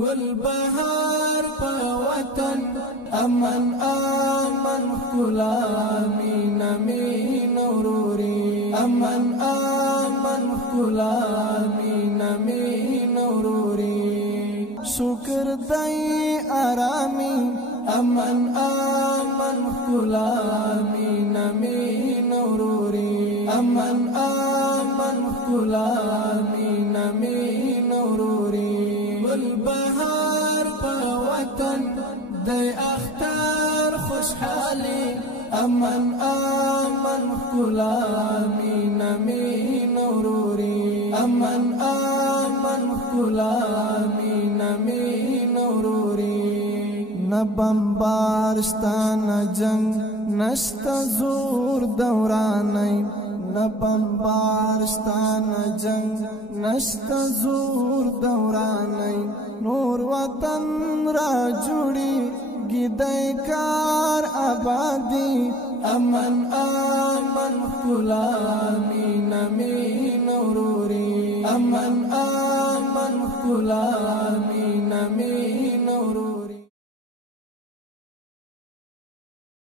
گل بهار په وطن امن امن کلا مینا مینا وروري امن امن کلا مینا مینا وروري شکر دای آرامی امن امن کلا مینا مینا وروري امن امن کلا مینا مینا وروري والبهار په وطن دی اختر خوشحالي امن امن کلا مینا مینا وروري امن امن کلا مینا مینا وروري نه بمبارستان جنگ نشتا زور دورانی نه بمبارستان جنگ نشتا زور دورانی نور وطن را جوړي گیدای کار آبادی امن امن کلا مینا مینا وروري امن امن کلا